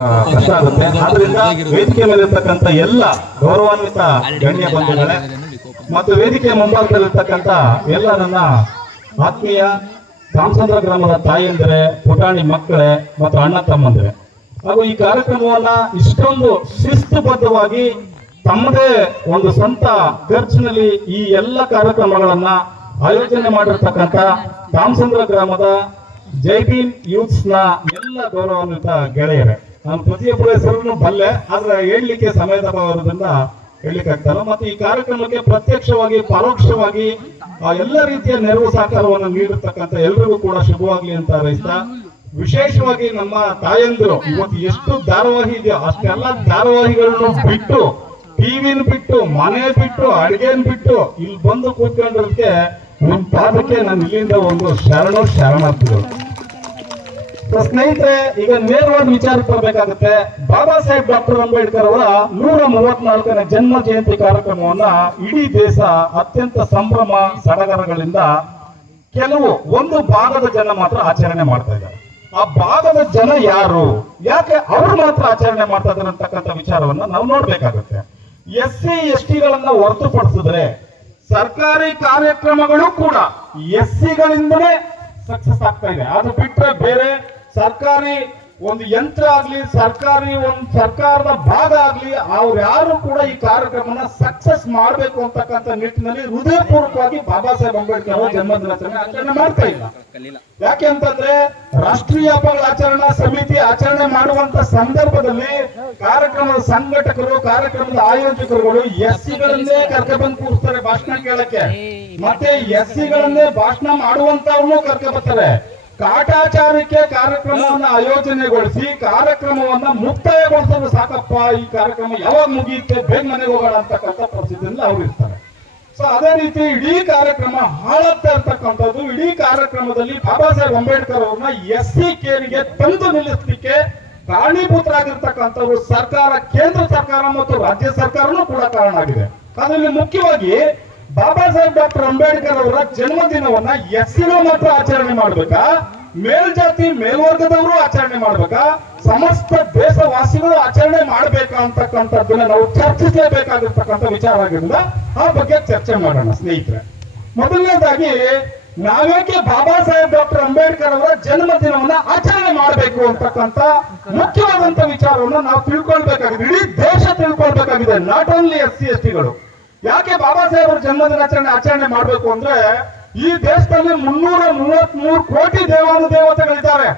ಕಷ್ಟ ಆಗುತ್ತೆ. ಆದ್ರಿಂದ ವೇದಿಕೆ ಮೇಲಿರ್ತಕ್ಕಂಥ ಎಲ್ಲ ಗೌರವಾನ್ವಿತ ಗಣ್ಯ ಬಂಧುಗಳೇ ಮತ್ತು ವೇದಿಕೆ ಮುಂಭಾಗದಲ್ಲಿರ್ತಕ್ಕಂಥ ಎಲ್ಲ ನನ್ನ ಆತ್ಮೀಯ ರಾಮಚಂದ್ರ ಗ್ರಾಮದ ತಾಯಿಯಂದ್ರೆ, ಪುಟಾಣಿ ಮಕ್ಕಳೇ ಮತ್ತು ಅಣ್ಣ ತಮ್ಮಂದ್ರೆ, ಹಾಗೂ ಈ ಕಾರ್ಯಕ್ರಮವನ್ನ ಇಷ್ಟೊಂದು ಶಿಸ್ತುಬದ್ಧವಾಗಿ ತಮ್ಮದೇ ಒಂದು ಸ್ವಂತ ಖರ್ಚಿನಲ್ಲಿ ಈ ಎಲ್ಲ ಕಾರ್ಯಕ್ರಮಗಳನ್ನ ಆಯೋಜನೆ ಮಾಡಿರ್ತಕ್ಕಂಥ ರಾಮಚಂದ್ರ ಗ್ರಾಮದ ಜೈ ಭೀಮ್ ಯೂತ್ಸ್ ನ ಎಲ್ಲ ಗೌರವಾನ್ವಿತ ಗೆಳೆಯರೇ, ನಾನು ಪ್ರತಿಯೊಬ್ಬರ ಹೆಸರನ್ನು ಬಲ್ಲೆ, ಆದ್ರೆ ಹೇಳಲಿಕ್ಕೆ ಸಮಯದ ಅಭಾವದಿಂದ ಹೇಳಲಿಕ್ಕೆ ಆಗ್ತಲ್ಲ. ಮತ್ತು ಈ ಕಾರ್ಯಕ್ರಮಕ್ಕೆ ಪ್ರತ್ಯಕ್ಷವಾಗಿ ಪರೋಕ್ಷವಾಗಿ ಎಲ್ಲ ರೀತಿಯ ನೆರವು ಸಹಕಾರವನ್ನು ನೀಡಿರ್ತಕ್ಕಂಥ ಎಲ್ರಿಗೂ ಕೂಡ ಶುಭವಾಗ್ಲಿ ಅಂತ ಹಾರೈಸ್ತಾ, ವಿಶೇಷವಾಗಿ ನಮ್ಮ ತಾಯಂದಿರು ಇವತ್ತು ಎಷ್ಟು ಧಾರಾವಾಹಿ ಇದೆಯೋ ಅಷ್ಟೆಲ್ಲ ಧಾರಾವಾಹಿಗಳನ್ನು ಬಿಟ್ಟು, ಟಿವಿನ ಬಿಟ್ಟು, ಮನೆ ಬಿಟ್ಟು, ಅಡಿಗೆನ್ ಬಿಟ್ಟು ಇಲ್ಲಿ ಬಂದು ಕೂತ್ಕೊಂಡಿರೋದಕ್ಕೆ ನಿಮ್ ಪಾದಕ್ಕೆ ನಾನು ಇಲ್ಲಿಂದ ಒಂದು ಶರಣಾರ್ಥಿಗಳು. ಸ್ನೇಹಿತರೆ, ಈಗ ನೇರವಾದ ವಿಚಾರಕ್ಕೆ ಬರಬೇಕಾಗುತ್ತೆ. ಬಾಬಾ ಸಾಹೇಬ್ ಡಾಕ್ಟರ್ ಅಂಬೇಡ್ಕರ್ ಅವರ 134ನೇ ಜನ್ಮ ಜಯಂತಿ ಕಾರ್ಯಕ್ರಮವನ್ನ ಇಡೀ ದೇಶ ಅತ್ಯಂತ ಸಂಭ್ರಮ ಸಡಗರಗಳಿಂದ ಕೆಲವು ಒಂದು ಭಾಗದ ಜನ ಮಾತ್ರ ಆಚರಣೆ ಮಾಡ್ತಾ ಇದ್ದಾರೆ. ಆ ಭಾಗದ ಜನ ಯಾರು, ಯಾಕೆ ಅವರು ಮಾತ್ರ ಆಚರಣೆ ಮಾಡ್ತಾ ಇದ್ದಾರೆ ಅಂತಕ್ಕಂಥ ವಿಚಾರವನ್ನ ನಾವು ನೋಡ್ಬೇಕಾಗುತ್ತೆ. SC ST ಗಳನ್ನ ಹೊರತುಪಡಿಸಿದ್ರೆ ಸರ್ಕಾರಿ ಕಾರ್ಯಕ್ರಮಗಳು ಕೂಡ SC ಗಳಿಂದಲೇ ಸಕ್ಸಸ್ ಆಗ್ತಾ ಇದೆ. ಅದು ಬಿಟ್ಟರೆ ಬೇರೆ ಸರ್ಕಾರಿ ಒಂದು ಯಂತ್ರ ಆಗ್ಲಿ, ಸರ್ಕಾರದ ಭಾಗ ಆಗ್ಲಿ, ಅವ್ರು ಯಾರು ಕೂಡ ಈ ಕಾರ್ಯಕ್ರಮನ ಸಕ್ಸಸ್ ಮಾಡಬೇಕು ಅಂತಕ್ಕಂಥ ನಿಟ್ಟಿನಲ್ಲಿ ಹೃದಯಪೂರ್ವಕವಾಗಿ ಬಾಬಾ ಸಾಹೇಬ್ ಅಂಬೇಡ್ಕರ್ ಅವರ ಜನ್ಮದಿನಾಚರಣೆ ಆಚರಣೆ ಮಾಡ್ತಾ ಇಲ್ಲ. ಯಾಕೆ ಅಂತಂದ್ರೆ ರಾಷ್ಟ್ರೀಯ ಹಬ್ಬಗಳ ಆಚರಣಾ ಸಮಿತಿ ಆಚರಣೆ ಮಾಡುವಂತ ಸಂದರ್ಭದಲ್ಲಿ ಕಾರ್ಯಕ್ರಮದ ಸಂಘಟಕರು, ಕಾರ್ಯಕ್ರಮದ ಆಯೋಜಕರುಗಳು SC ಗಳನ್ನೇ ಕರ್ಕೊಂಡ್ಬಂದು ಕೂರಿಸ್ತಾರೆ ಭಾಷಣ ಕೇಳಕ್ಕೆ, ಮತ್ತೆ SC ಗಳನ್ನೇ ಭಾಷಣ ಮಾಡುವಂತವ್ರನ್ನೂ ಕರ್ಕೊಂಡ್ಬರ್ತಾರೆ. ಕಾಟಾಚಾರಕ್ಕೆ ಕಾರ್ಯಕ್ರಮವನ್ನ ಆಯೋಜನೆಗೊಳಿಸಿ ಕಾರ್ಯಕ್ರಮವನ್ನ ಮುಕ್ತಾಯಗೊಳಿಸಲು ಸಾಕಪ್ಪ, ಈ ಕಾರ್ಯಕ್ರಮ ಯಾವಾಗ ಮುಗಿಯುತ್ತೆ, ಬೇಗ ಮನೆಗೆ ಹೋಗೋಣ ಅಂತಕ್ಕಂಥ ಪರಿಸ್ಥಿತಿಯಲ್ಲಿ ಅವ್ರು ಇರ್ತಾರೆ. ಸೊ ಅದೇ ರೀತಿ ಇಡೀ ಕಾರ್ಯಕ್ರಮ ಹಾಳಾಗ್ತಾ ಇರ್ತಕ್ಕಂಥದ್ದು, ಇಡೀ ಕಾರ್ಯಕ್ರಮದಲ್ಲಿ ಬಾಬಾ ಸಾಹೇಬ್ ಅಂಬೇಡ್ಕರ್ ಅವ್ರನ್ನ SC ಕೇರಿಗೆ ತಂದು ನಿಲ್ಲಿಸಲಿಕ್ಕೆ ಕಾರಣೀಭೂತರಾಗಿರ್ತಕ್ಕಂಥವ್ರು ಸರ್ಕಾರ, ಕೇಂದ್ರ ಸರ್ಕಾರ ಮತ್ತು ರಾಜ್ಯ ಸರ್ಕಾರನೂ ಕೂಡ ಕಾರಣ ಆಗಿದೆ. ಅದರಲ್ಲಿ ಮುಖ್ಯವಾಗಿ ಬಾಬಾ ಸಾಹೇಬ್ ಡಾಕ್ಟರ್ ಅಂಬೇಡ್ಕರ್ ಅವರ ಜನ್ಮದಿನವನ್ನ SC ಮಾತ್ರ ಆಚರಣೆ ಮಾಡ್ಬೇಕಾ, ಮೇಲ್ಜಾತಿ ಮೇಲ್ವರ್ಗದವರು ಆಚರಣೆ ಮಾಡ್ಬೇಕಾ, ಸಮಸ್ತ ದೇಶವಾಸಿಗಳು ಆಚರಣೆ ಮಾಡ್ಬೇಕಾ ಅಂತಕ್ಕಂಥದ್ದನ್ನ ನಾವು ಚರ್ಚಿಸಲೇಬೇಕಾಗಿರ್ತಕ್ಕಂಥ ವಿಚಾರ ಆಗಿರೋದ್ರಿಂದ ಆ ಬಗ್ಗೆ ಚರ್ಚೆ ಮಾಡೋಣ ಸ್ನೇಹಿತರೆ. ಮೊದಲನೇದಾಗಿ ನಾವೇಕೆ ಬಾಬಾ ಸಾಹೇಬ್ ಡಾಕ್ಟರ್ ಅಂಬೇಡ್ಕರ್ ಅವರ ಜನ್ಮದಿನವನ್ನ ಆಚರಣೆ ಮಾಡಬೇಕು ಅಂತಕ್ಕಂಥ ಮುಖ್ಯವಾದಂತ ವಿಚಾರವನ್ನು ನಾವು ತಿಳ್ಕೊಳ್ಬೇಕಾಗಿದೆ, ಇಡೀ ದೇಶ ತಿಳ್ಕೊಳ್ಬೇಕಾಗಿದೆ, ನಾಟ್ ಓನ್ಲಿ SC ST ಗಳು. ಯಾಕೆ ಬಾಬಾ ಸಾಹೇಬ್ ಅವರ ಜನ್ಮದಿನಾಚರಣೆ ಆಚರಣೆ ಮಾಡಬೇಕು ಅಂದ್ರೆ, ಈ ದೇಶದಲ್ಲಿ 333 ಕೋಟಿ ದೇವಾನುದೇವತೆಗಳಿದ್ದಾರೆ.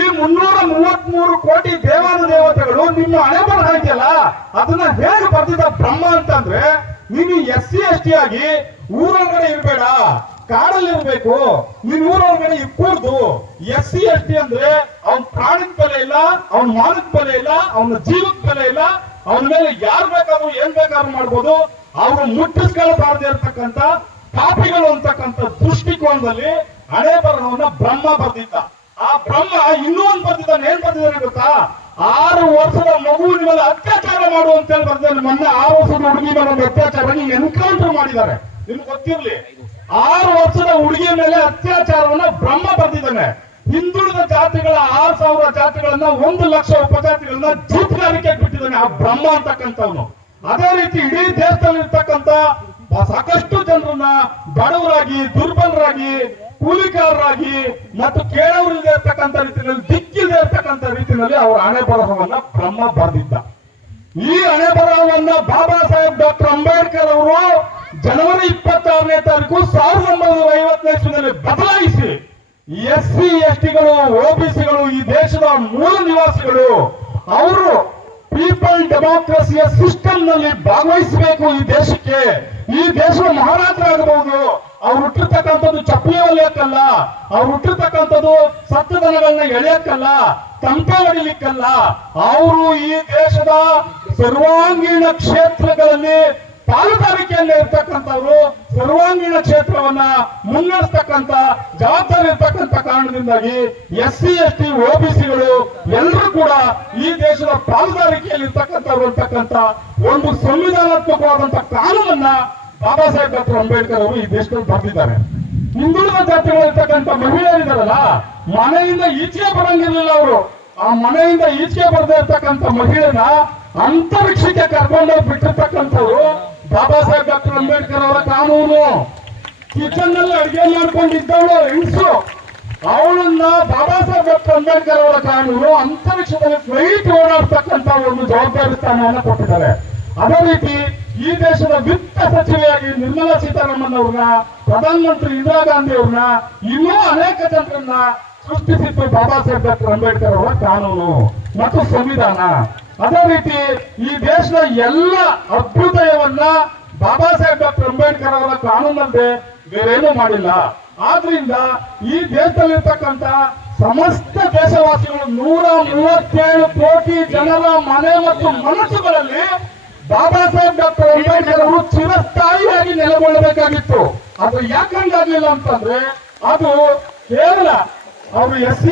ಈ 333 ಕೋಟಿ ದೇವಾನುದೇವತೆಗಳು ನಿಮ್ಮ ಹಣೆ ಬರಹ ಇದೆಯಲ್ಲ, ಅದನ್ನ ಹೇಗೆ ಬರ್ದಿದ್ದ ಬ್ರಹ್ಮ ಅಂತಂದ್ರೆ, ನೀನು SC ST ಆಗಿ ಊರೊಳಗಡೆ ಇರ್ಬೇಡ, ಕಾಡಲ್ಲಿ ಇರ್ಬೇಕು, ನೀನ್ ಊರೊಳಗಡೆ ಕೂರ್ದು. SC ST ಅಂದ್ರೆ ಅವನ ಪ್ರಾಣದ ಬೆಲೆ ಇಲ್ಲ, ಅವನ ಮಾನದ ಬೆಲೆ ಇಲ್ಲ, ಅವನ ಜೀವದ ಬೆಲೆ ಇಲ್ಲ, ಅವನ ಮೇಲೆ ಯಾರು ಬೇಕಾದ್ರೂ ಏನ್ ಬೇಕಾದ್ರೂ ಮಾಡ್ಬೋದು. ಅವರು ಮುಟ್ಟಿಸ್ಕೊಳ್ಬಾರ್ದು ಇರ್ತಕ್ಕಂಥ ಪಾಪಿಗಳು ಅಂತಕ್ಕಂಥ ದೃಷ್ಟಿಕೋನದಲ್ಲಿ ಹಣೆ ಬರಹವನ್ನ ಬ್ರಹ್ಮ ಬರ್ದಿದ್ದ. ಆ ಬ್ರಹ್ಮ ಇನ್ನೂ ಒಂದು ಬರ್ದಿದ್ದಾನೆ. ಏನ್ ಬರ್ದಿದ್ದಾನೆ ಗೊತ್ತಾ? 6 ವರ್ಷದ ಮಗುವಿನ ಮೇಲೆ ಅತ್ಯಾಚಾರ ಮಾಡು ಅಂತ ಹೇಳಿ ಬರ್ದಿದ್ದಾನೆ. ಮೊನ್ನೆ 6 ವರ್ಷದ ಹುಡುಗಿ ಮೇಲೆ ಒಂದು ಅತ್ಯಾಚಾರ ಎನ್ಕೌಂಟರ್ ಮಾಡಿದ್ದಾರೆ, ನಿಮ್ಗೆ ಗೊತ್ತಿರ್ಲಿ. 6 ವರ್ಷದ ಹುಡುಗಿಯ ಮೇಲೆ ಅತ್ಯಾಚಾರವನ್ನ ಬ್ರಹ್ಮ ಬರ್ದಿದ್ದಾನೆ. ಹಿಂದುಳಿದ ಜಾತಿಗಳ 6,000 ಜಾತಿಗಳನ್ನ 1 ಲಕ್ಷ ಉಪಜಾತಿಗಳನ್ನ ಜೂತುಗಾರಿಕೆ ಬಿಟ್ಟಿದ್ದಾನೆ ಆ ಬ್ರಹ್ಮ ಅಂತಕ್ಕಂಥವ್ನು. ಅದೇ ರೀತಿ ಇಡೀ ದೇಶದಲ್ಲಿ ಇರ್ತಕ್ಕಂಥ ಸಾಕಷ್ಟು ಜನರನ್ನ ಬಡವರಾಗಿ, ದುರ್ಬಲರಾಗಿ, ಕೂಲಿಕಾರರಾಗಿ ಮತ್ತು ಕೇಳೋರಿಲ್ಲದೆ ಇರ್ತಕ್ಕಂಥ ರೀತಿಯಲ್ಲಿ, ದಿಕ್ಕಿಲ್ಲದೆ ಇರ್ತಕ್ಕಂಥ ರೀತಿಯಲ್ಲಿ ಅವರ ಹಣೆ ಬರಹವನ್ನ ಬ್ರಹ್ಮ ಬರೆದಿದ್ದ. ಈ ಹಣೆ ಬರಹವನ್ನ ಬಾಬಾ ಸಾಹೇಬ್ ಡಾಕ್ಟರ್ ಅಂಬೇಡ್ಕರ್ ಅವರು ಜನವರಿ 26ನೇ ತಾರೀಕು 1950ನೇ ಇಸ್ವಿಯಲ್ಲಿ ಬದಲಾಯಿಸಿ SC ST ಗಳು, OBC ಗಳು, ಈ ದೇಶದ ಮೂಲ ನಿವಾಸಿಗಳು, ಅವರು ಪೀಪಲ್ ಡೆಮೋಕ್ರಸಿಯ ಸಿಸ್ಟಮ್ ನಲ್ಲಿ ಭಾಗವಹಿಸಬೇಕು. ಈ ದೇಶಕ್ಕೆ, ಈ ದೇಶದ ಮಹಾರಾಜರಾಗಬಹುದು. ಅವ್ರು ಹುಟ್ಟಿರ್ತಕ್ಕಂಥದ್ದು ಚಪ್ಪಲಿ ಹೊಲಿಯಕ್ಕಲ್ಲ, ಅವ್ರು ಹುಟ್ಟಿರ್ತಕ್ಕಂಥದ್ದು ಸತ್ತದನಗಳನ್ನ ಎಳೆಯಕ್ಕಲ್ಲ, ತಂಪೆ ಹೊಡಿಲಿಕ್ಕಲ್ಲ. ಅವರು ಈ ದೇಶದ ಸರ್ವಾಂಗೀಣ ಕ್ಷೇತ್ರಗಳಲ್ಲಿ ಪಾಲುದಾರಿಕೆಯಲ್ಲಿ ಇರ್ತಕ್ಕಂಥವ್ರು, ಸರ್ವಾಂಗೀಣ ಕ್ಷೇತ್ರವನ್ನ ಮುನ್ನಡೆಸ್ತಕ್ಕಂಥ ಜವಾಬ್ದಾರಿ ಇರ್ತಕ್ಕಂಥ ಕಾರಣದಿಂದಾಗಿ SC ST OBC ಗಳು ಎಲ್ಲರೂ ಕೂಡ ಈ ದೇಶದ ಪಾಲುದಾರಿಕೆಯಲ್ಲಿ ಇರ್ತಕ್ಕಂಥವ್ರು ಅಂತಕ್ಕಂಥ ಒಂದು ಸಂವಿಧಾನಾತ್ಮಕವಾದಂತಹ ಕಾನೂನನ್ನ ಬಾಬಾ ಸಾಹೇಬ್ ಡಾಕ್ಟರ್ ಅಂಬೇಡ್ಕರ್ ಅವರು ಈ ದೇಶದಲ್ಲಿ ಬರೆದಿದ್ದಾರೆ. ಹಿಂದುಳಿದ ಜಾತಿಗಳಿರ್ತಕ್ಕಂಥ ಮಹಿಳೆಯರಿದ್ದಾರಲ್ಲ, ಮನೆಯಿಂದ ಈಚೆಗೆ ಬರಂಗಿರ್ಲಿಲ್ಲ ಅವರು. ಆ ಮನೆಯಿಂದ ಈಚೆಗೆ ಬರ್ದೇ ಇರ್ತಕ್ಕಂಥ ಮಹಿಳೆನ ಅಂತರಿಕ್ಷಕ್ಕೆ ಕರ್ಕೊಂಡೋಗಿ ಬಿಟ್ಟಿರ್ತಕ್ಕಂಥವ್ರು ಬಾಬಾ ಸಾಹೇಬ್ ಡಾಕ್ಟರ್ ಅಂಬೇಡ್ಕರ್ ಅವರ ಕಾನೂನು. ಕಿಚನ್ ನಲ್ಲಿ ಅಡಿಗೆ ಮಾಡ್ಕೊಂಡಿದ್ದವಳು ಹೆಂಗಸು, ಅವಳನ್ನ ಬಾಬಾ ಸಾಹೇಬ್ ಡಾಕ್ಟರ್ ಅಂಬೇಡ್ಕರ್ ಅವರ ಕಾನೂನು ಅಂತರಿಕ್ಷದಲ್ಲಿ ಫ್ಲೈಟ್ ಓಡಾಡ್ತಕ್ಕಂಥ ಒಂದು ಜವಾಬ್ದಾರಿ ಸ್ಥಾನವನ್ನು ಕೊಟ್ಟಿದ್ದಾರೆ. ಅದೇ ರೀತಿ ಈ ದೇಶದ ವಿತ್ತ ಸಚಿವೆಯಾಗಿ ನಿರ್ಮಲಾ ಸೀತಾರಾಮನ್ ಅವ್ರನ್ನ, ಪ್ರಧಾನಮಂತ್ರಿ ಇಂದಿರಾ ಗಾಂಧಿ ಅವ್ರನ್ನ, ಇನ್ನೂ ಅನೇಕ ಜನರನ್ನ ಸೃಷ್ಟಿಸಿದ್ದು ಬಾಬಾ ಸಾಹೇಬ್ ಡಾಕ್ಟರ್ ಅಂಬೇಡ್ಕರ್ ಅವರ ಕಾನೂನು ಮತ್ತು ಸಂವಿಧಾನ. ಅದೇ ರೀತಿ ಈ ದೇಶದ ಎಲ್ಲ ಅಭ್ಯುದಯವನ್ನ ಬಾಬಾ ಸಾಹೇಬ್ ಡಾಕ್ಟರ್ ಅಂಬೇಡ್ಕರ್ ಅವರ ಕಾನೂನಲ್ಲದೆ ಬೇರೇನೂ ಮಾಡಿಲ್ಲ. ಆದ್ರಿಂದ ಈ ದೇಶದಲ್ಲಿರ್ತಕ್ಕಂಥ ಸಮಸ್ತ ದೇಶವಾಸಿಗಳು 137 ಕೋಟಿ ಜನರ ಮನೆ ಮತ್ತು ಮನಸ್ಸುಗಳಲ್ಲಿ ಬಾಬಾ ಸಾಹೇಬ್ ಡಾಕ್ಟರ್ ಅಂಬೇಡ್ಕರ್ ಅವರು ಚಿರಸ್ಥಾಯಿಯಾಗಿ ನೆಲೆಗೊಳ್ಳಬೇಕಾಗಿತ್ತು. ಅದು ಯಾಕಂಗಾಗ್ಲಿಲ್ಲ ಅಂತಂದ್ರೆ ಅದು ಕೇವಲ ಅವರು SC